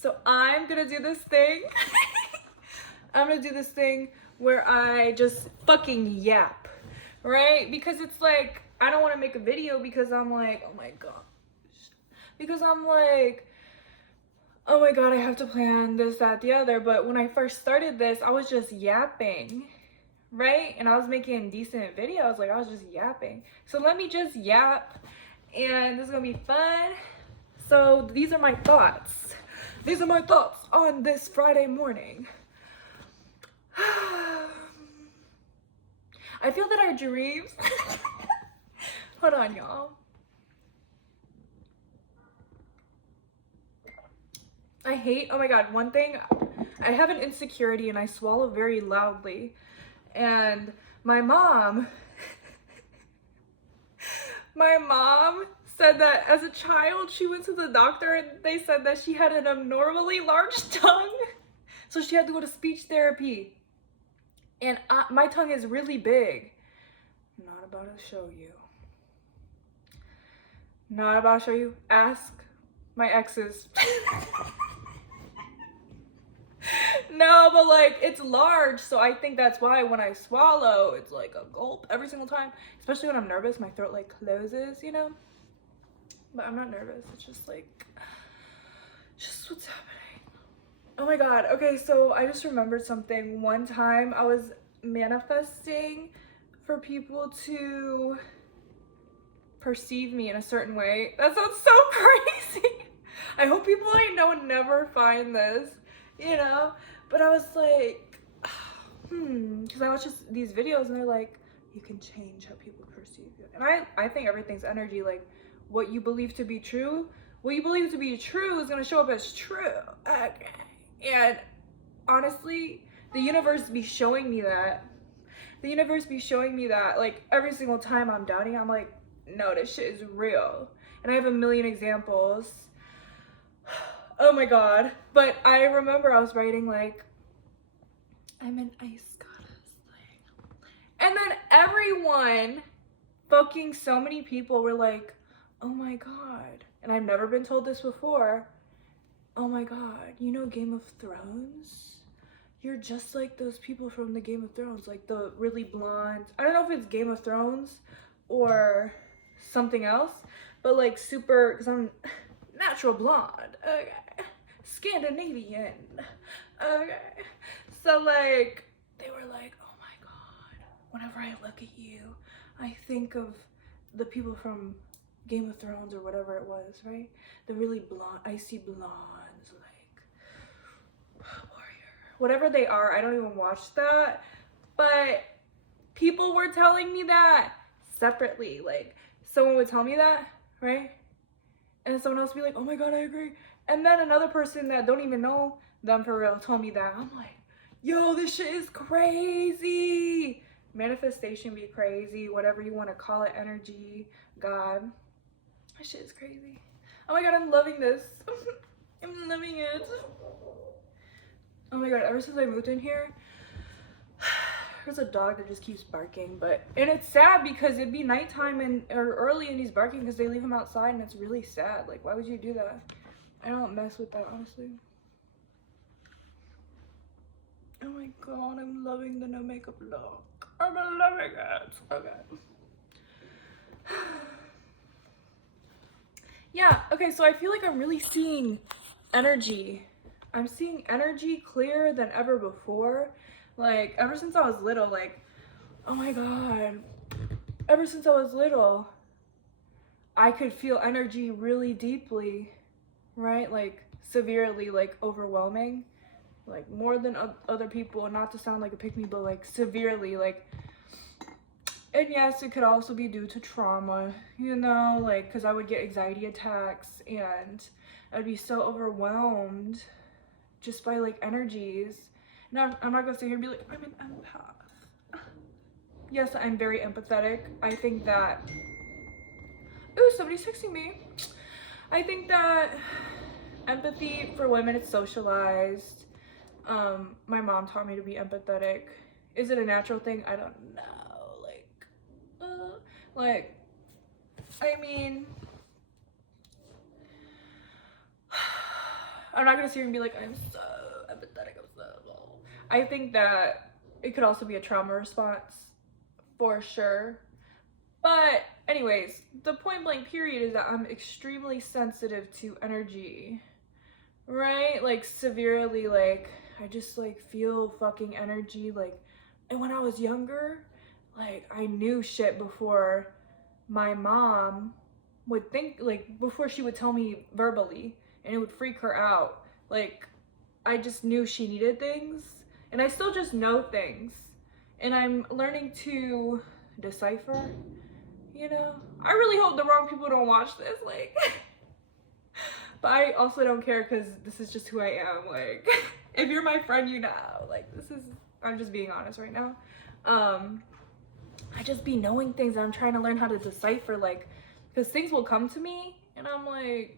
So I'm gonna do this thing. I'm gonna do this thing where I just fucking yap, right? Because it's like, I don't wanna make a video because I'm like, oh my gosh. Because I'm like, oh my god, I have to plan this, that, the other. But when I first started this, I was just yapping, right? And I was making decent videos, like I was just yapping. So let me just yap, and this is gonna be fun. So these are my thoughts. These are my thoughts on this Friday morning. I feel that our dreams. Hold on, y'all. I hate, oh my god, one thing, I have an insecurity and I swallow very loudly. And my mom said that as a child she went to the doctor and they said that she had an abnormally large tongue. So she had to go to speech therapy. And my tongue is really big. Not about to show you. Not about to show you. Ask my exes. No, but like it's large, so I think that's why when I swallow, it's like a gulp every single time. Especially when I'm nervous, my throat like closes, you know? But I'm not nervous. It's just like, just what's happening. Oh my god. Okay, so I just remembered something. One time I was manifesting for people to perceive me in a certain way. That sounds so crazy. I hope people I know never find this, you know? But I was like, because I watch just these videos and they're like, you can change how people perceive you. And I think everything's energy. Like, what you believe to be true, is gonna show up as true. Okay. And honestly, the universe be showing me that. Like every single time I'm doubting, I'm like, no, this shit is real. And I have a million examples. Oh my god. But I remember I was writing like, I'm an ice goddess thing. And then everyone, fucking so many people were like, oh my god. And I've never been told this before. Oh my god, you know Game of Thrones? You're just like those people from the Game of Thrones, like the really blonde. I don't know if it's Game of Thrones or something else, but like super, because I'm natural blonde, okay, Scandinavian, okay. So like, they were like, oh my god, whenever I look at you, I think of the people from Game of Thrones or whatever it was, right? The really blonde, icy blondes, like, whatever they are. I don't even watch that, but people were telling me that separately. Like, someone would tell me that, right? And then someone else would be like, oh my god, I agree. And then another person that don't even know them for real told me that. I'm like, yo, this shit is crazy. Manifestation be crazy, whatever you want to call it, energy, God. That shit is crazy. Oh my god, I'm loving this. I'm loving it. Oh my god, ever since I moved in here, there's a dog that just keeps barking. And it's sad because it'd be nighttime or early and he's barking because they leave him outside, and it's really sad. Like, why would you do that? I don't mess with that, honestly. Oh my god, I'm loving the no makeup look. I'm loving it. Okay. Yeah, okay, so I feel like I'm really seeing energy. I'm seeing energy clearer than ever before. Like, ever since I was little, like, oh my god. Ever since I was little, I could feel energy really deeply, right? Like, severely, like, overwhelming. Like, more than other people, not to sound like a pick-me, but, like, severely, like, and yes, it could also be due to trauma, you know, like, because I would get anxiety attacks and I'd be so overwhelmed just by, like, energies. Now, I'm not going to sit here and be like, I'm an empath. Yes, I'm very empathetic. I think that, ooh, somebody's texting me. I think that empathy for women is socialized. My mom taught me to be empathetic. Is it a natural thing? I don't know. Like, I mean, I'm not gonna sit here and be like, I'm so empathetic, I'm so blah. I think that it could also be a trauma response for sure. But anyways, the point blank period is that I'm extremely sensitive to energy, right? Like severely, like I just like feel fucking energy. Like, and when I was younger, like I knew shit before my mom would think, like before she would tell me verbally, and it would freak her out. Like I just knew she needed things, and I still just know things, and I'm learning to decipher, you know. I really hope the wrong people don't watch this, like but I also don't care because this is just who I am. Like if you're my friend, you know, like this is, I'm just being honest right now. I just be knowing things and I'm trying to learn how to decipher, like, because things will come to me and I'm like,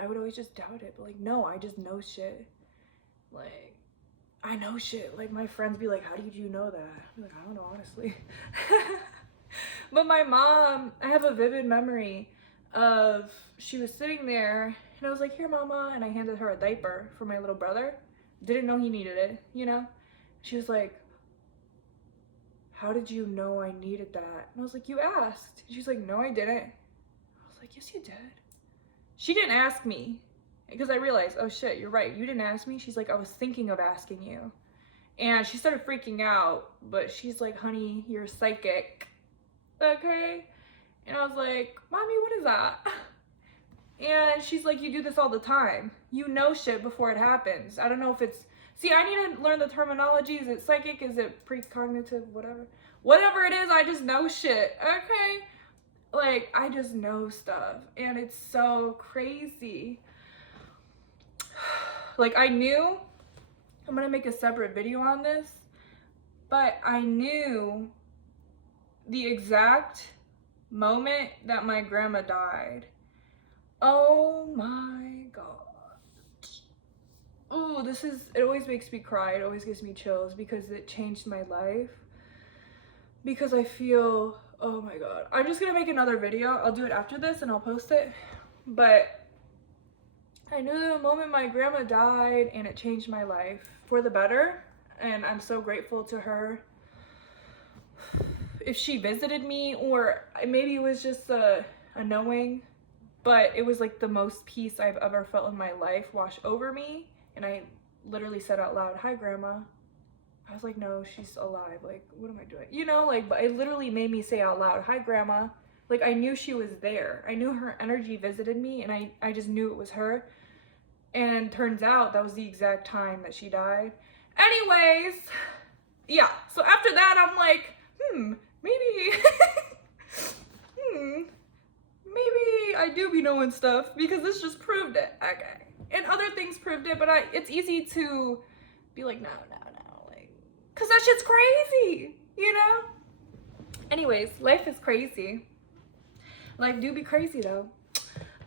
I would always just doubt it, but like no, I just know shit. Like I know shit. Like my friends be like, how did you know that? I'm like, I don't know, honestly. But my mom, I have a vivid memory of, she was sitting there and I was like, here mama, and I handed her a diaper for my little brother. Didn't know he needed it, you know. She was like, how did you know I needed that? And I was like, you asked. And she's like, no I didn't. I was like, yes you did. She didn't ask me, because I realized, oh shit, you're right, you didn't ask me. She's like, I was thinking of asking you. And she started freaking out, but she's like, honey, you're psychic, okay? And I was like, mommy, what is that? And she's like, you do this all the time. You know shit before it happens. I don't know if it's, see, I need to learn the terminology. Is it psychic? Is it precognitive? Whatever. Whatever it is, I just know shit, okay? Like, I just know stuff. And it's so crazy. Like, I knew, I'm gonna make a separate video on this, but I knew the exact moment that my grandma died. Oh my god. Oh, this is, it always makes me cry. It always gives me chills because it changed my life. Because I feel, oh my god. I'm just gonna make another video. I'll do it after this and I'll post it. But I knew the moment my grandma died and it changed my life for the better. And I'm so grateful to her. If she visited me, or maybe it was just a knowing, but it was like the most peace I've ever felt in my life wash over me. And I literally said out loud, hi grandma. I was like, no, she's alive. Like, what am I doing? You know, like, but it literally made me say out loud, hi grandma. Like I knew she was there. I knew her energy visited me, and I just knew it was her. And turns out that was the exact time that she died. Anyways, yeah. So after that, I'm like, maybe, maybe I do be knowing stuff, because this just proved it. Okay. And other things proved it, but it's easy to be like, no, like, cause that shit's crazy, you know? Anyways, life is crazy. Life do be crazy though.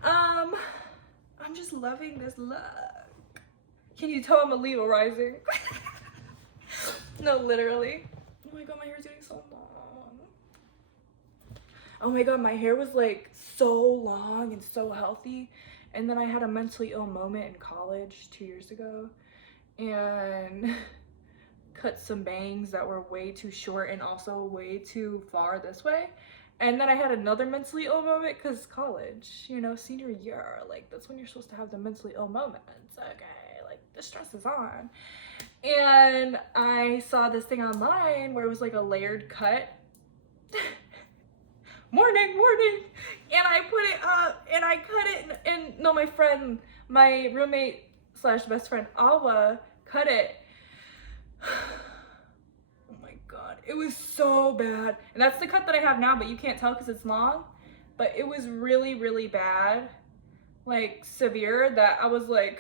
I'm just loving this look. Can you tell I'm a Leo rising? No, literally. Oh my god, my hair's getting so long. Oh my god, my hair was like so long and so healthy. And then I had a mentally ill moment in college 2 years ago and cut some bangs that were way too short and also way too far this way. And then I had another mentally ill moment because college, you know, senior year, like that's when you're supposed to have the mentally ill moments, okay? Like the stress is on. And I saw this thing online where it was like a layered cut. morning, and I put it up and I cut it, and no, my friend, my roommate slash best friend Alba cut it. Oh my god, it was so bad. And that's the cut that I have now, but you can't tell because it's long. But it was really bad, like severe, that I was like,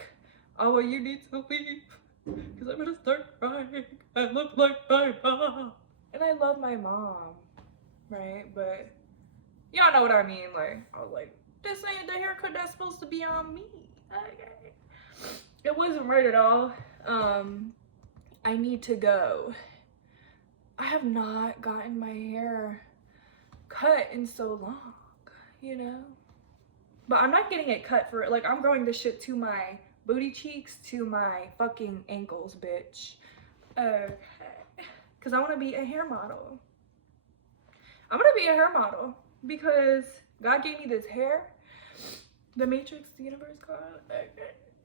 Alba, you need to leave because I'm gonna start crying. I look like my mom, and I love my mom, right? But y'all know what I mean. Like, I was like, this ain't the haircut that's supposed to be on me. Okay. It wasn't right at all. I need to go. I have not gotten my hair cut in so long, you know? But I'm not getting it cut for, like, I'm growing this shit to my booty cheeks to my fucking ankles, bitch. Okay. Because I want to be a hair model. I'm going to be a hair model because God gave me this hair. The Matrix, the universe, God.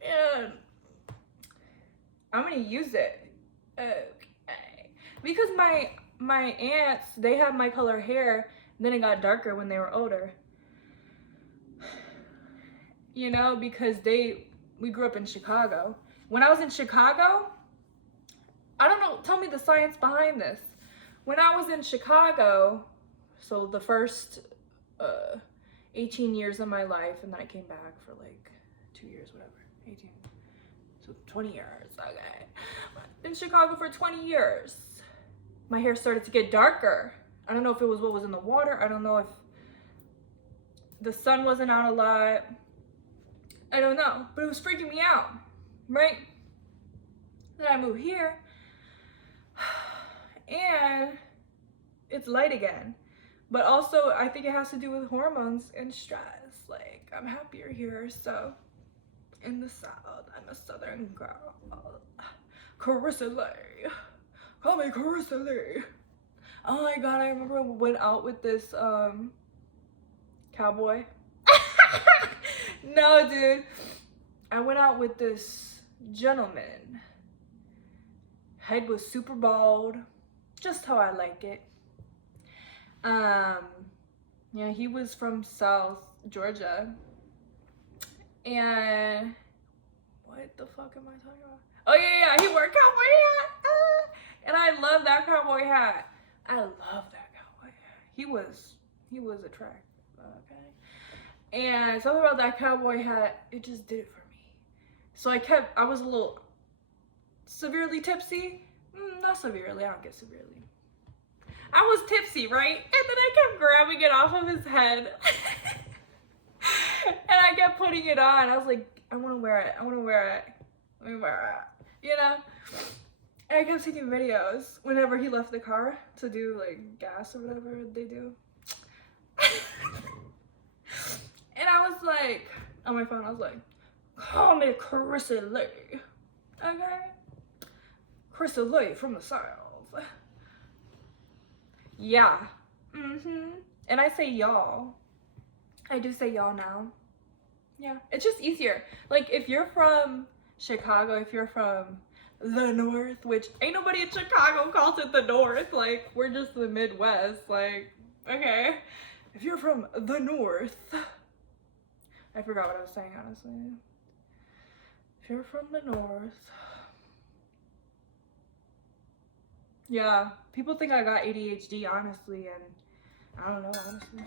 And I'm going to use it. Okay. Because my aunts, they had my color hair. Then it got darker when they were older. You know, because we grew up in Chicago. When I was in Chicago, I don't know, tell me the science behind this. When I was in Chicago, so the first 18 years of my life, and then I came back for like 2 years, whatever, 18, so 20 years, okay. In Chicago for 20 years, my hair started to get darker. I don't know if it was what was in the water. I don't know if the sun wasn't out a lot. I don't know, but it was freaking me out, right? Then I moved here, and it's light again. But also, I think it has to do with hormones and stress. Like, I'm happier here, so in the South, I'm a Southern girl. Carissa Lee. Call me Carissa Lee. Oh my God, I remember we went out with this cowboy. No, dude. I went out with this gentleman. Head was super bald. Just how I like it. Yeah, he was from South Georgia. And what the fuck am I talking about? Oh yeah, he wore a cowboy hat. And I love that cowboy hat. I love that cowboy hat. He was attractive. Okay. And something about that cowboy hat, it just did it for me. So I was a little severely tipsy. Not severely, I don't get severely. I was tipsy, right? And then I kept grabbing it off of his head. And I kept putting it on. I was like, I want to wear it. I want to wear it. Let me wear it. You know? And I kept taking videos whenever he left the car to do like gas or whatever they do. And I was like, on my phone, I was like, call me Carissa Lee. Okay? Carissa Lee from the South. Yeah. And I say y'all. I do say y'all now. Yeah. It's just easier. Like, if you're from Chicago, if you're from the North, which ain't nobody in Chicago calls it the North. Like, we're just the Midwest. Like, okay. If you're from the North. I forgot what I was saying, honestly. If you're from the North. Yeah, people think I got ADHD, honestly, and I don't know, honestly.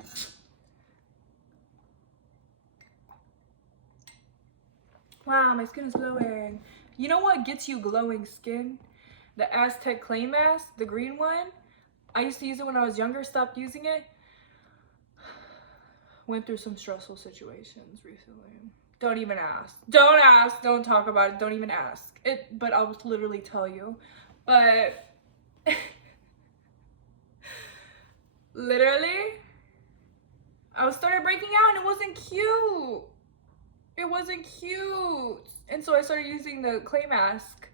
Wow, my skin is glowing. You know what gets you glowing skin? The Aztec Clay Mask, the green one. I used to use it when I was younger, stopped using it. Went through some stressful situations recently. Don't even ask. Don't ask. Don't talk about it. Don't even ask. But I'll literally tell you. But literally, I started breaking out and it wasn't cute. It wasn't cute. And so I started using the clay mask.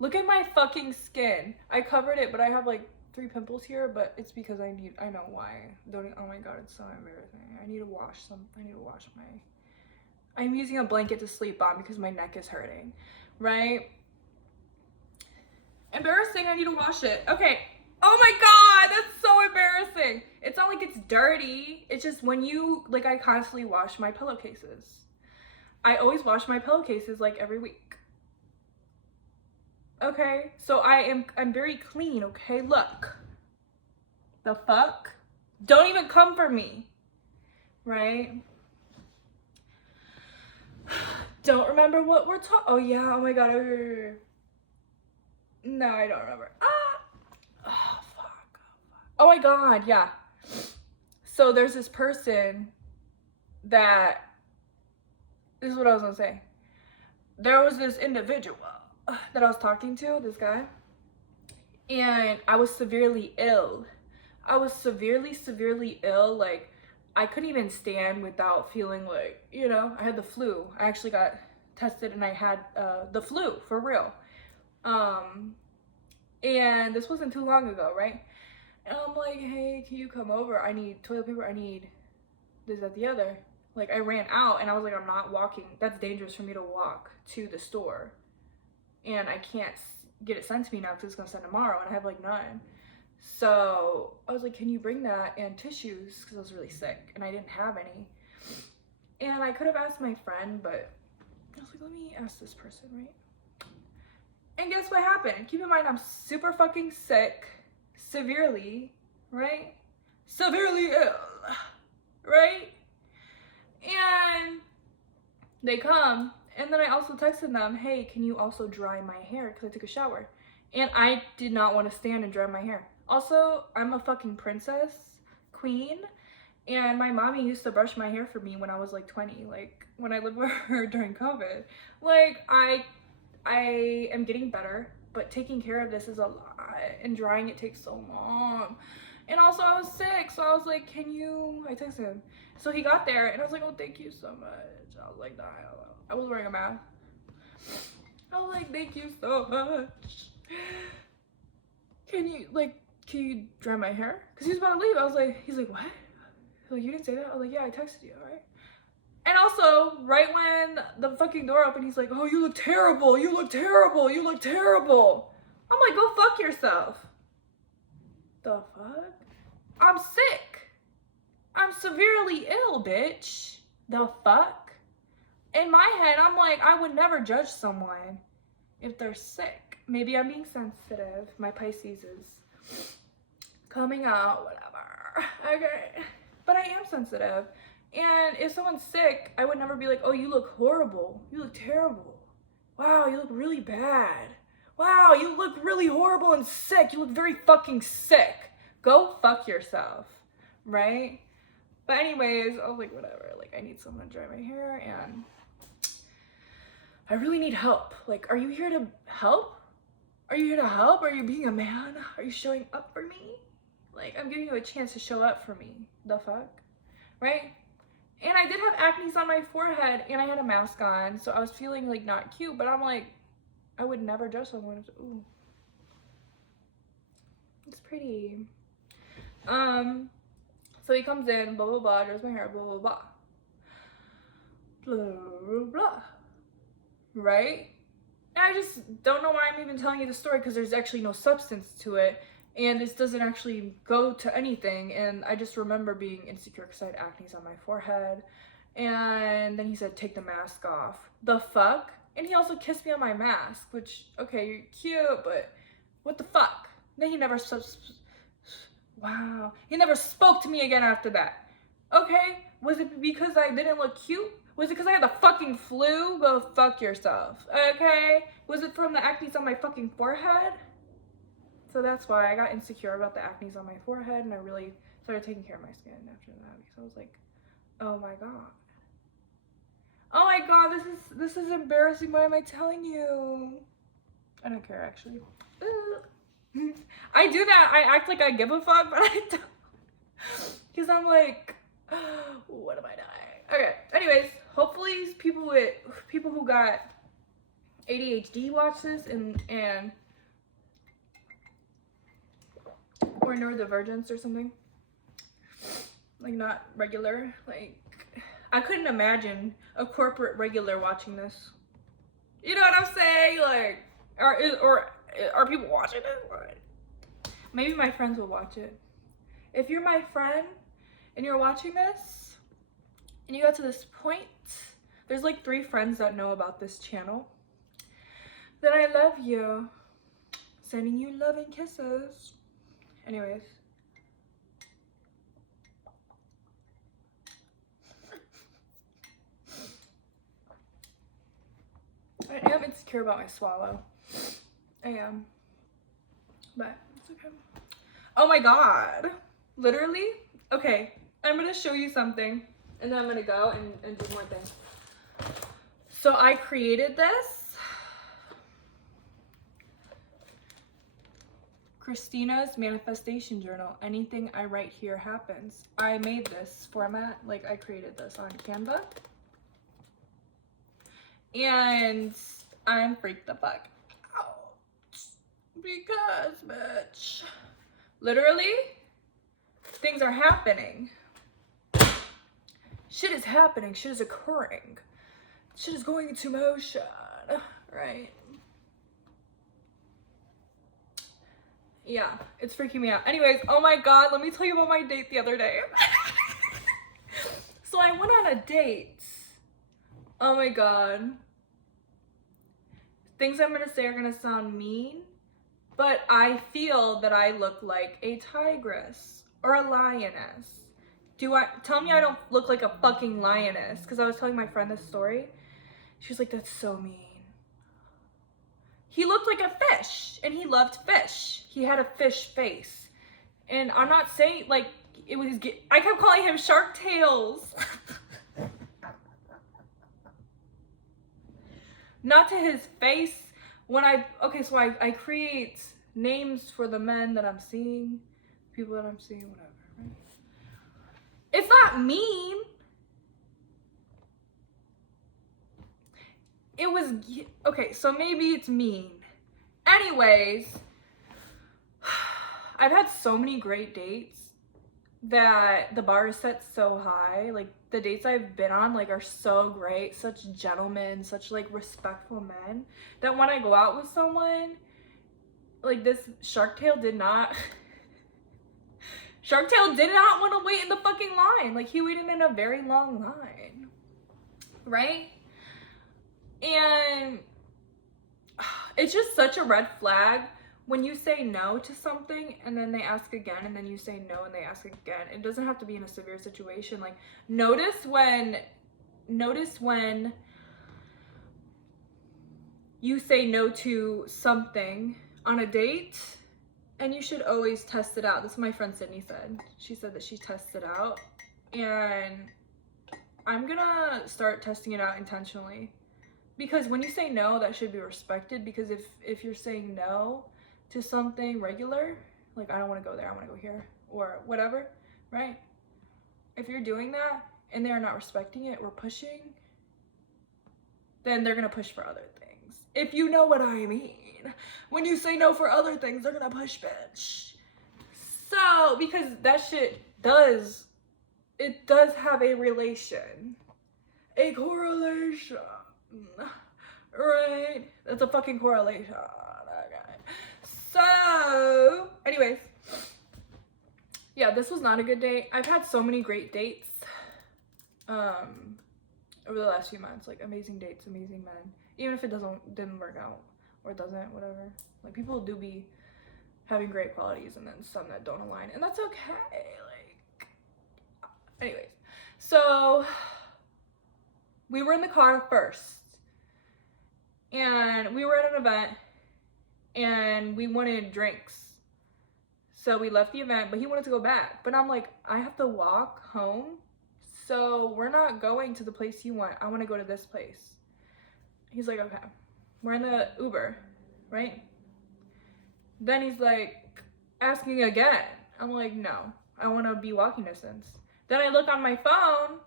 Look at my fucking skin. I covered it, but I have like 3 pimples here, but it's because I know why. Oh my God, it's so embarrassing. I need to wash my, I'm using a blanket to sleep on because my neck is hurting, right? Embarrassing, I need to wash it. Okay. Oh my God, that's so embarrassing. It's not like it's dirty. It's just when I constantly wash my pillowcases. I always wash my pillowcases like every week. Okay, so I'm very clean, okay? Look. The fuck? Don't even come for me. Right? Don't remember what we're talking. Oh yeah, oh my God. No, I don't remember. Oh fuck. Oh my God, yeah. So there's this person that, this is what I was gonna say. There was this individual that I was talking to, this guy, and I was severely ill. I was severely ill. Like, I couldn't even stand without feeling like, I had the flu. I actually got tested and I had the flu for real. And this wasn't too long ago, right? And I'm like, hey, can you come over? I need toilet paper. I need this, that, the other. Like, I ran out and I was like, I'm not walking. That's dangerous for me to walk to the store. And I can't get it sent to me now because it's going to send tomorrow and I have like none. So I was like, can you bring that and tissues? Because I was really sick and I didn't have any. And I could have asked my friend, but I was like, let me ask this person, right? And guess what happened? Keep in mind, I'm super fucking sick, severely, right? Severely ill, right? And they come, and then I also texted them, hey, can you also dry my hair? Because I took a shower. And I did not want to stand and dry my hair. Also, I'm a fucking princess, queen, and my mommy used to brush my hair for me when I was like 20, like when I lived with her during COVID. Like, I am getting better, but taking care of this is a lot, and drying it takes so long. And also I was sick, so I was like, can you, I texted him. So he got there and I was like, oh, thank you so much. I was like, nah, I was wearing a mask. I was like, thank you so much. Can you dry my hair? Because he was about to leave. I was like, he's like, what? He's like, you didn't say that? I was like, yeah, I texted you, right? And also, right when the fucking door opened, he's like, oh, you look terrible. You look terrible. You look terrible. I'm like, go fuck yourself. The fuck? I'm sick. I'm severely ill, bitch. The fuck? In my head, I'm like, I would never judge someone if they're sick. Maybe I'm being sensitive. My Pisces is coming out, whatever. Okay. But I am sensitive. And if someone's sick, I would never be like, oh, you look horrible. You look terrible. Wow, you look really bad. Wow, you look really horrible and sick. You look very fucking sick. Go fuck yourself, right? But anyways, I was like, whatever. Like, I need someone to dry my hair, and I really need help. Like, are you here to help? Are you here to help? Are you being a man? Are you showing up for me? Like, I'm giving you a chance to show up for me. The fuck? Right? And I did have acne on my forehead, and I had a mask on, so I was feeling, like, not cute, but I'm like, I would never judge someone. Ooh. It's pretty. So he comes in, blah, blah, blah, dries my hair, blah, blah, blah. Blah, blah, blah. Right? And I just don't know why I'm even telling you the story, because there's actually no substance to it. And this doesn't actually go to anything. And I just remember being insecure because I had acne on my forehead. And then he said, take the mask off. The fuck? And he also kissed me on my mask, which, okay, you're cute, but what the fuck? Then he never, wow. He never spoke to me again after that. Okay? Was it because I didn't look cute? Was it because I had the fucking flu? Go fuck yourself. Okay? Was it from the acne on my fucking forehead? So that's why I got insecure about the acne on my forehead, and I really started taking care of my skin after that, because I was like, oh my god. Oh my god, this is embarrassing. Why am I telling you? I don't care, actually. I do that. I act like I give a fuck, but I don't. Because I'm like, what am I doing? Okay, anyways, hopefully people who got ADHD watch this and or neurodivergence or something. Like, not regular. Like, I couldn't imagine a corporate regular watching this. You know what I'm saying? Like, are people watching it? Maybe my friends will watch it. If you're my friend and you're watching this and you got to this point, there's like 3 friends that know about this channel, then I love you. Sending you love and kisses. Anyways. I am insecure about my swallow. I am. But it's okay. Oh my god. Literally? Okay. I'm gonna show you something. And then I'm gonna go and do more things. So I created this. Christina's Manifestation Journal. Anything I write here happens. I made this format. Like, I created this on Canva. And I'm freaked the fuck out. Because, bitch, literally, things are happening. Shit is happening. Shit is occurring. Shit is going into motion. Right? Yeah, it's freaking me out. Anyways, oh my god, let me tell you about my date the other day. So I went on a date. Oh my god. Things I'm gonna say are gonna sound mean, but I feel that I look like a tigress or a lioness. Tell me I don't look like a fucking lioness? Because I was telling my friend this story. She was like, that's so mean. He looked like a fish, and he loved fish. He had a fish face. And I'm not saying, like, it was, I kept calling him Shark Tales. Not to his face. Okay, so I create names for the men that I'm seeing, people that I'm seeing, whatever, right? It's not mean. It was, okay, so maybe it's mean. Anyways, I've had so many great dates that the bar is set so high. Like, the dates I've been on, like, are so great, such gentlemen, such, like, respectful men, that when I go out with someone, like, this Shark Tale did not want to wait in the fucking line. Like, he waited in a very long line, right? And it's just such a red flag when you say no to something and then they ask again, and then you say no and they ask again. It doesn't have to be in a severe situation. Like, notice when you say no to something on a date, and you should always test it out. This is what my friend Sydney said. She said that she tests it out, and I'm gonna start testing it out intentionally. Because when you say no, that should be respected. Because if you're saying no to something regular, like, I don't want to go there, I want to go here, or whatever, right? If you're doing that and they're not respecting it or pushing, then they're going to push for other things. If you know what I mean. When you say no for other things, they're going to push, bitch. So, because that shit does have a relation. A correlation. Right? That's a fucking correlation. Okay. So, anyways. Yeah, this was not a good date. I've had so many great dates over the last few months. Like, amazing dates, amazing men. Even if it didn't work out, or doesn't, whatever. Like, people do be having great qualities and then some that don't align. And that's okay. Like, anyways. So, we were in the car first. And we were at an event, and we wanted drinks. So we left the event, but he wanted to go back. But I'm like, I have to walk home, so we're not going to the place you want. I want to go to this place. He's like, okay. We're in the Uber, right? Then he's like, asking again. I'm like, no, I want to be walking distance. Then I look on my phone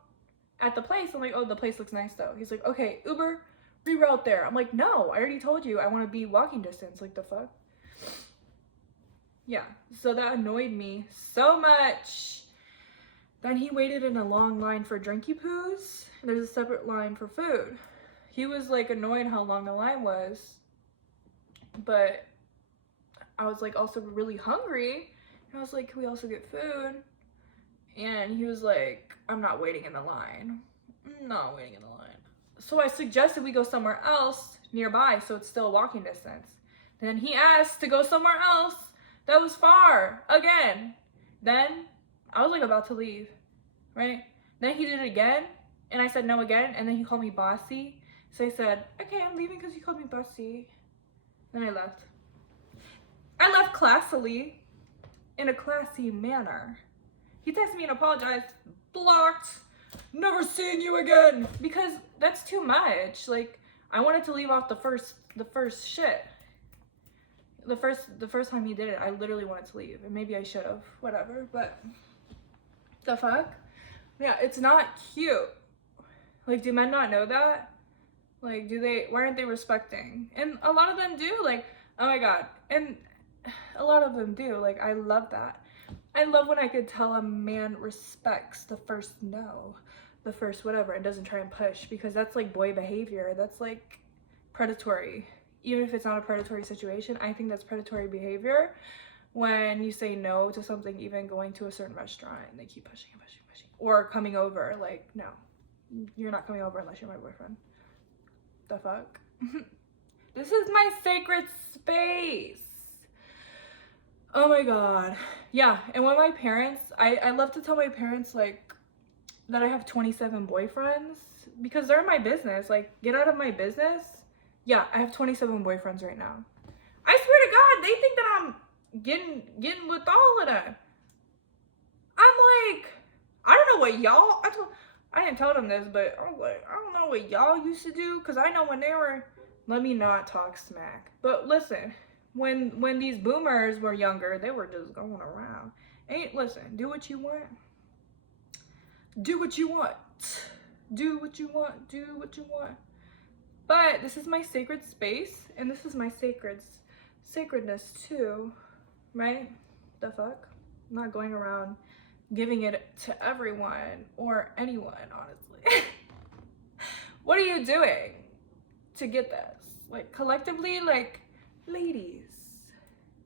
at the place. I'm like, oh, the place looks nice though. He's like, okay, Uber, reroute there. I'm like, no, I already told you I want to be walking distance. Like, the fuck? Yeah, so that annoyed me so much. Then he waited in a long line for drinky poos. There's a separate line for food. He was like annoyed how long the line was, but I was like also really hungry. And I was like, can we also get food? And he was like, I'm not waiting in the line. I'm not waiting in the line. So I suggested we go somewhere else nearby, so it's still walking distance. Then he asked to go somewhere else that was far again. Then I was like about to leave, right? Then he did it again, and I said no again, and then he called me bossy. So I said, okay, I'm leaving because you called me bossy. Then I left. I left classily, in a classy manner. He texted me and apologized. Blocked. Never seeing you again. Because that's too much. Like, I wanted to leave off the first shit. The first time he did it, I literally wanted to leave. And maybe I should have. Whatever. But the fuck? Yeah, it's not cute. Like, do men not know that? Like, why aren't they respecting? And a lot of them do, like, oh my God. And a lot of them do, like, I love that. I love when I could tell a man respects the first no, the first whatever, and doesn't try and push, because that's like boy behavior. That's like predatory. Even if it's not a predatory situation, I think that's predatory behavior when you say no to something, even going to a certain restaurant, and they keep pushing and pushing and pushing. Or coming over, like, no, you're not coming over unless you're my boyfriend. The fuck? This is my sacred space. Oh my God. Yeah, and when my parents, I love to tell my parents, like, that I have 27 boyfriends, because they're in my business. Like, get out of my business. Yeah, I have 27 boyfriends right now. I swear to God, they think that I'm getting with all of them. I'm like, I don't know what y'all, I didn't tell them this, but I was like, I don't know what y'all used to do, because I know when they were, let me not talk smack, but listen, when these boomers were younger, they were just going around. Listen, do what you want. Do what you want. Do what you want. Do what you want. But this is my sacred space, and this is my sacredness too, right? The fuck? I'm not going around giving it to everyone or anyone, honestly. What are you doing to get this? Like, collectively, like, ladies,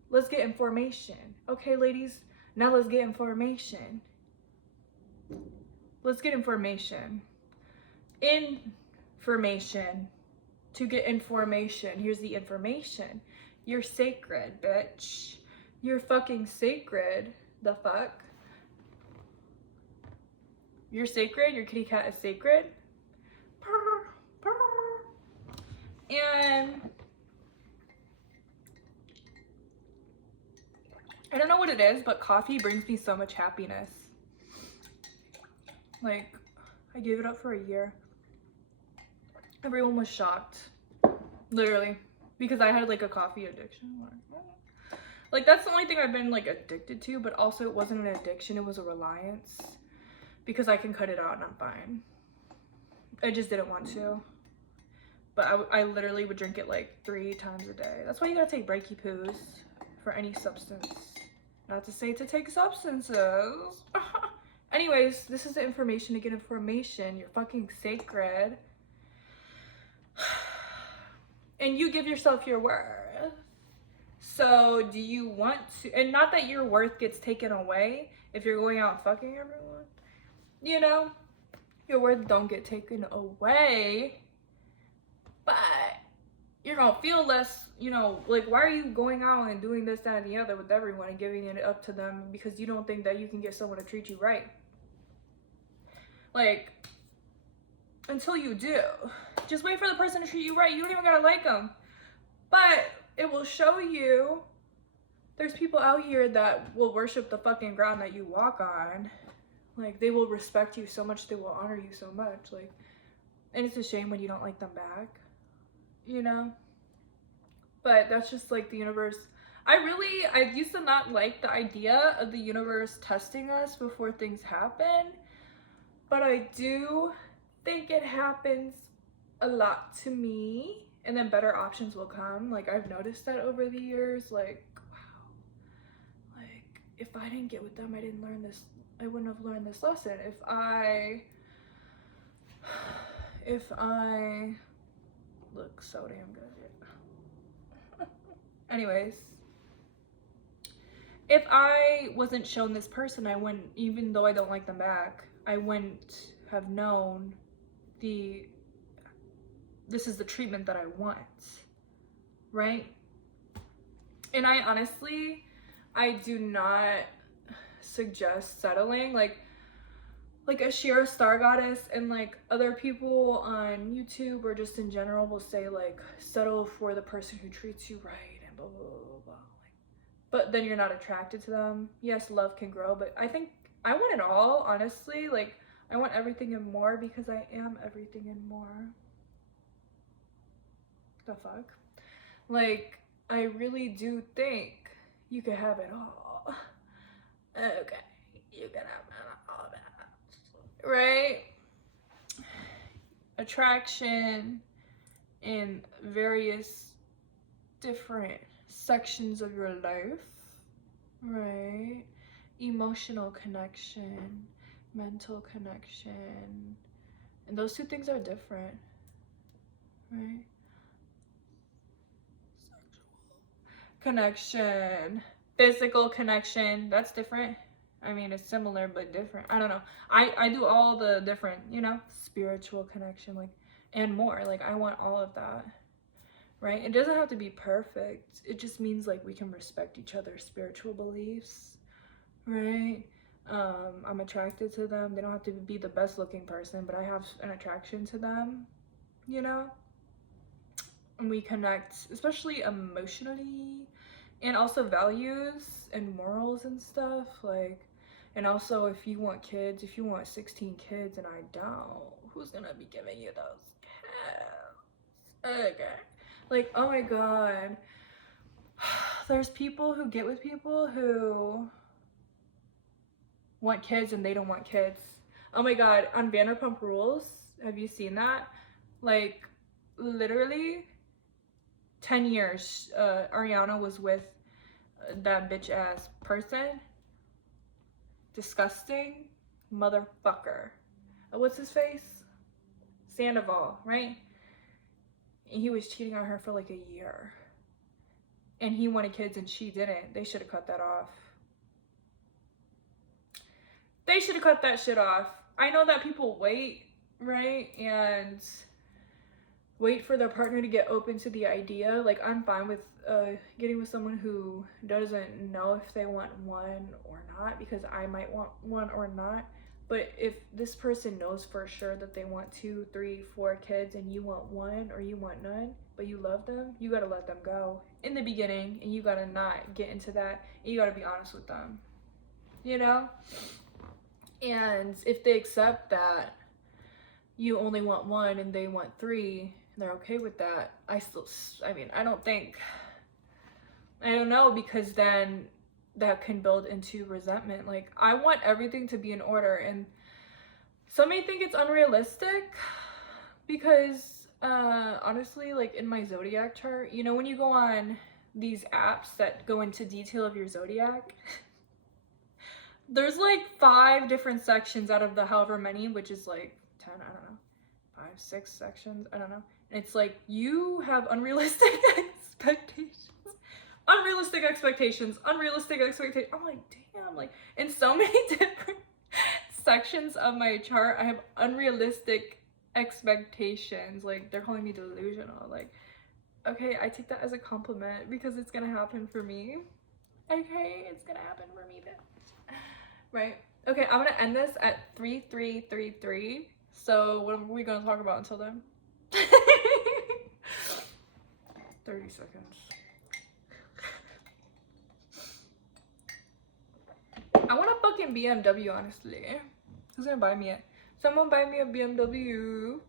let's get information. Okay, ladies, now let's get information. Let's get information. Information. To get information. Here's the information. You're sacred, bitch. You're fucking sacred. The fuck? You're sacred. Your kitty cat is sacred. Purr, purr. And I don't know what it is, but coffee brings me so much happiness. Like, I gave it up for a year. Everyone was shocked, literally, because I had like a coffee addiction. Like, that's the only thing I've been like addicted to, but also it wasn't an addiction, it was a reliance, because I can cut it out and I'm fine. I just didn't want to, but I literally would drink it like 3 times a day. That's why you gotta take breaky poos for any substance. Not to say to take substances. Anyways, this is the information to get information. You're fucking sacred. And you give yourself your worth. So do you want to, and not that your worth gets taken away if you're going out fucking everyone, you know, your worth don't get taken away, but you're gonna feel less, you know, like, why are you going out and doing this, that, and the other with everyone and giving it up to them because you don't think that you can get someone to treat you right? Like, until you do, just wait for the person to treat you right. You don't even gotta like them, but it will show you there's people out here that will worship the fucking ground that you walk on. Like, they will respect you so much, they will honor you so much, like, and it's a shame when you don't like them back, you know? But that's just like the universe. I used to not like the idea of the universe testing us before things happen, but I do think it happens a lot to me, and then better options will come. Like, I've noticed that over the years, like, wow, like, if I didn't get with them, I wouldn't have learned this lesson. If I look so damn good. Anyways, if I wasn't shown this person, I wouldn't, even though I don't like them back, I wouldn't have known this is the treatment that I want, right? And I honestly, I do not suggest settling. Like a Shira Star Goddess and like other people on YouTube or just in general will say, like, settle for the person who treats you right and blah blah blah blah. Like, but then you're not attracted to them. Yes, love can grow, but I think I want it all, honestly. Like, I want everything and more, because I am everything and more. The fuck? Like, I really do think you can have it all. Okay, you can have all that, right? Attraction, in various different sections of your life, right? Emotional connection, mental connection, and those two things are different, right? Connection, physical connection, that's different. I mean, it's similar but different. I don't know. I do all the different, you know, spiritual connection, like, and more. Like, I want all of that, right? It doesn't have to be perfect. It just means like we can respect each other's spiritual beliefs, right? I'm attracted to them. They don't have to be the best looking person, but I have an attraction to them, you know? And we connect, especially emotionally, and also values and morals and stuff. Like, and also if you want kids, if you want 16 kids and I don't, who's gonna be giving you those kids? Okay. Like, oh my god. There's people who get with people who want kids and they don't want kids. Oh my god, on Vanderpump Rules, have you seen that? Like, literally 10 years Ariana was with that bitch ass person. Disgusting motherfucker. What's his face? Sandoval, right? And he was cheating on her for like a year. And he wanted kids and she didn't. They should have cut that off. They should have cut that shit off. I know that people wait, right? And wait for their partner to get open to the idea. Like, I'm fine with getting with someone who doesn't know if they want one or not, because I might want one or not. But if this person knows for sure that they want 2, 3, 4 kids and you want one or you want none, but you love them, you gotta let them go in the beginning, and you gotta not get into that, and you gotta be honest with them, you know? And if they accept that you only want one and they want 3, they're okay with that, I don't know, because then that can build into resentment. Like, I want everything to be in order, and some may think it's unrealistic because honestly, like, in my zodiac chart, you know, when you go on these apps that go into detail of your zodiac, there's like 5 different sections out of the however many, which is like 10, I don't know, 5, 6 sections, I don't know. And it's like, you have unrealistic expectations. Unrealistic expectations. I'm like, damn, like, in so many different sections of my chart, I have unrealistic expectations. Like, they're calling me delusional. Like, okay, I take that as a compliment because it's gonna happen for me. Okay, it's gonna happen for me, bitch. Right? Okay, I'm gonna end this at 3333. So what are we gonna talk about until then? 30 seconds. I want a fucking BMW, honestly. Who's gonna buy me it? Someone buy me a BMW.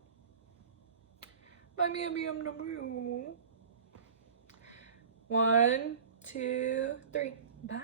Buy me a BMW. 1, 2, 3. Bye.